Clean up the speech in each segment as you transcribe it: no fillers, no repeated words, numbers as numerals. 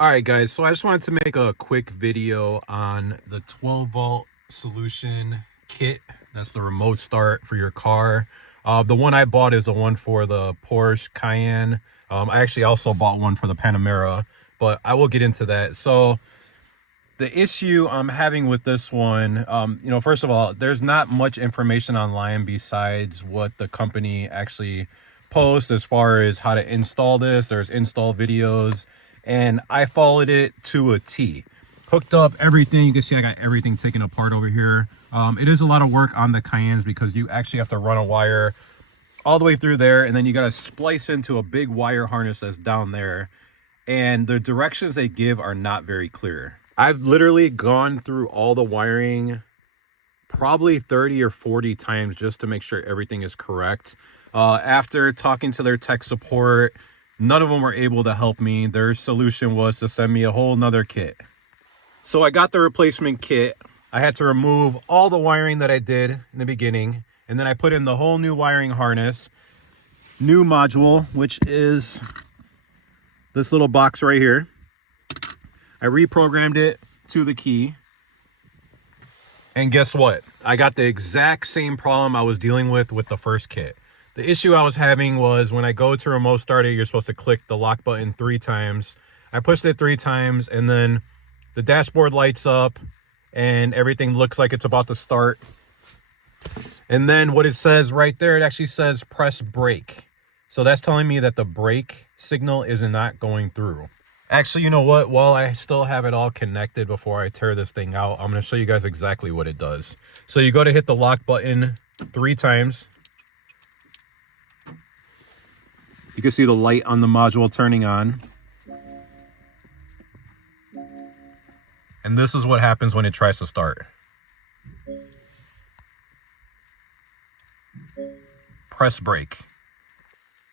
All right, guys, so I just wanted to make a quick video on the 12-volt solution kit. That's the remote start for your car. The one I bought is the one for the Porsche Cayenne. I actually also bought one for the Panamera, but I will get into that. So the issue I'm having with this one, first of all, there's not much information online besides what the company actually posts as far as how to install this. There's install videos, and I followed it to a T. Hooked up everything. You can see I got everything taken apart over here. It is a lot of work on the Cayennes because you actually have to run a wire all the way through there, and then you got to splice into a big wire harness that's down there, and the directions they give are not very clear. I've literally gone through all the wiring probably 30 or 40 times just to make sure everything is correct. After talking to their tech support, none of them were able to help me. Their solution was to send me a whole nother kit. So I got the replacement kit. I had to remove all the wiring that I did in the beginning, and then I put in the whole new wiring harness, new module, which is this little box right here. I reprogrammed it to the key, and guess what? I got the exact same problem I was dealing with the first kit. The issue I was having was when I go to remote start it, you're supposed to click the lock button 3 times. I pushed it 3 times, and then the dashboard lights up and everything looks like it's about to start. And then what it says right there, it actually says press brake. So that's telling me that the brake signal is not going through. Actually, you know what? While I still have it all connected before I tear this thing out, I'm going to show you guys exactly what it does. So you go to hit the lock button 3 times. You can see the light on the module turning on. And this is what happens when it tries to start. Press brake.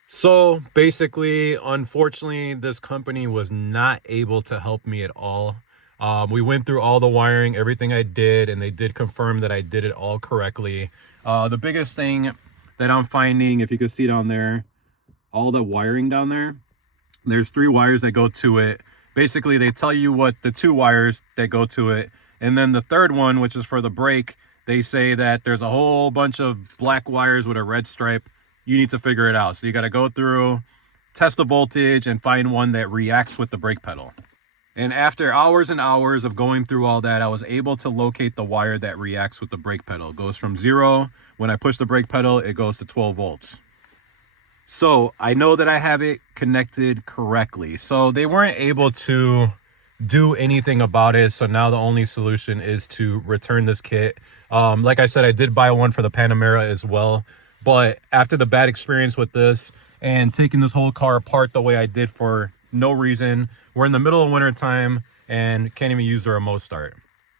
So basically, unfortunately, this company was not able to help me at all. We went through all the wiring, everything I did, and they did confirm that I did it all correctly. The biggest thing that I'm finding, if you can see down there, all the wiring down there, there's 3 wires that go to it. Basically, they tell you what the 2 wires that go to it, and then the third one, which is for the brake, they say that there's a whole bunch of black wires with a red stripe. You need to figure it out. So you got to go through, test the voltage, and find one that reacts with the brake pedal. And after hours and hours of going through all that, I was able to locate the wire that reacts with the brake pedal. It goes from 0. When I push the brake pedal, it goes to 12 volts. So I know that I have it connected correctly. So they weren't able to do anything about it. So now the only solution is to return this kit. Like I said, I did buy one for the Panamera as well. But after the bad experience with this and taking this whole car apart the way I did for no reason, we're in the middle of winter time and can't even use the remote start.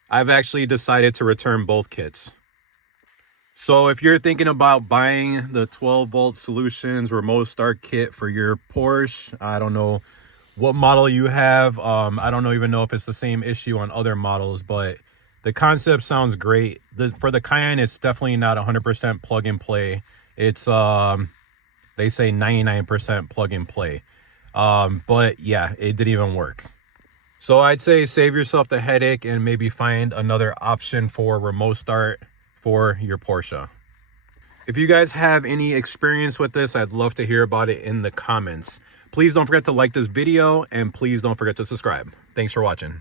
I've actually decided to return both kits. So if you're thinking about buying the 12-volt solutions remote start kit for your Porsche, I don't know what model you have. I don't even know if it's the same issue on other models, but the concept sounds great. For the Cayenne, it's definitely not 100% plug and play. It's, they say 99% plug and play. But yeah, it didn't even work. So I'd say save yourself the headache and maybe find another option for remote start for your Porsche. If you guys have any experience with this, I'd love to hear about it in the comments. Please don't forget to like this video, and please don't forget to subscribe. Thanks for watching.